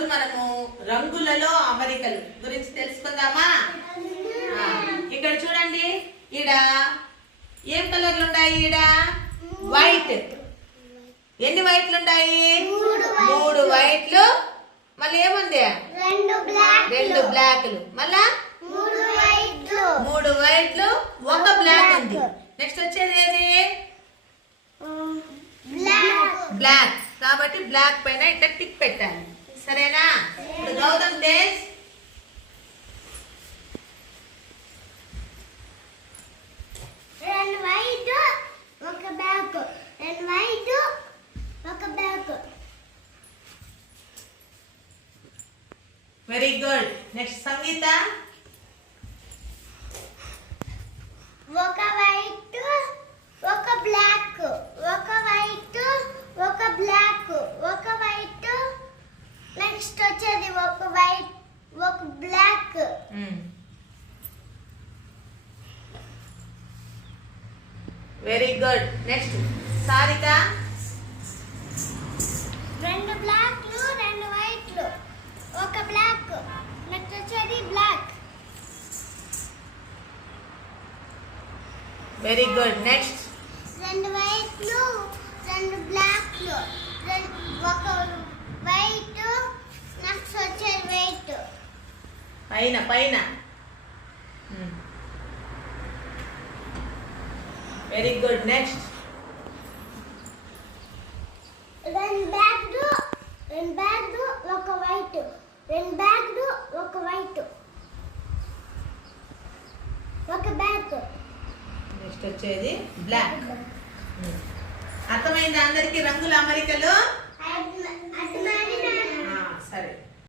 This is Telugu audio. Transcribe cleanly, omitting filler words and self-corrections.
ఈరోజు మనము రంగులలో అమరికలు గురించి తెలుసుకుందామా? ఇక్కడ చూడండి, ఈడ ఏం కలర్లు ఉన్నాయి? ఈడ వైట్. ఎన్ని వైట్లు ఉన్నాయి? 3 వైట్లు. మళ్ళీ ఏముంది? 2 బ్లాక్లు. మళ్ళా 3 వైట్లు, 1 బ్లాక్ ఉంది. నెక్స్ట్ వచ్చేది ఏది? బ్లాక్. కాబట్టి బ్లాక్ పైన ఇట్లా టిక్ పెట్టాలి. సరేనా? ఇప్పుడు Gautam Tej very good. Next Sangeetha ఒక వైట్, ఒక బ్లాక్, ఒక వైట్, ఒక బ్లాక్, ఒక వైట్. నెక్స్ట్ వచ్చేది ఒక వైట్, ఒక బ్లాక్. Very good. నెక్స్ట్ సారిక 2 బ్లాక్లు, 2 వైట్లు, ఒక బ్లాక్. నెక్స్ట్ వచ్చేది బ్లాక్. Very good. నెక్స్ట్ 2 వైట్లు, 2 బ్లాక్లు, ఒక వైట్. నెక్స్ట్ వచ్చేది వైట్. పైన పైన. Very good. నెక్స్ట్ 2 బ్యాగ్లు, 2 బ్యాగ్లు, ఒక వైట్, 2 బ్యాగ్లు, ఒక వైట్, ఒక బ్యాగ్. నెక్స్ట్ వచ్చేది బ్లాక్. అర్థమైందా అందరికి రంగుల అమరికలు?